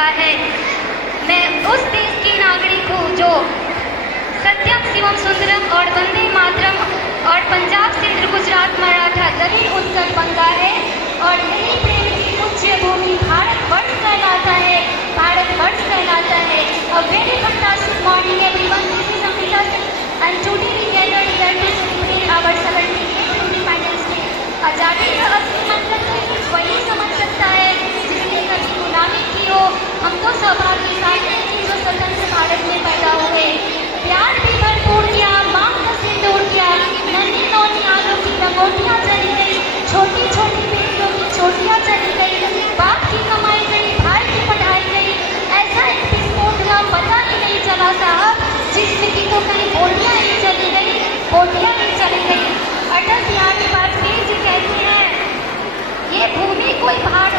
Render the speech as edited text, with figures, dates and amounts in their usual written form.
रहा है। मैं उस देश की नागरिक हूँ जो सत्यम शिवम सुंदरम और वंदे मातरम और पंजाब सिंध गुजरात मराठा दलित उत्कल बंगा है और यही प्रेम की पूज्य भूमि भारत वर्ष कहलाता है। भारत वर्ष कहलाता है। A very fantastic morning everyone. This is Amrita Singh and today we gathered here to celebrate our 78th Independence Day. आजादी का असली मतलब तो सिर्फ वही समझ सकता है जिसने कभी गुलामी की हो। हम तो सौभाग्य साथी हैं जो स्वतंत्र भारत में पैदा हुए। प्यार भी भरपूर किया, मांग का सिंदूर किया, नन्ही नौनी आलू की लंगोटियाँ चली गई, छोटी छोटी बेटियों की छोटियाँ चली गई, बाप की कमाई गई, भाई की पढ़ाई गई। ऐसा एक विस्फोट हुआ पता ही नहीं चला साहब, जिसमें कि तो कहीं बोटियाँ ही चली गई, बोटियाँ ही चली गई। अटल बिहारी वाजपेयी जी कहते हैं ये भूमि कोई भाड़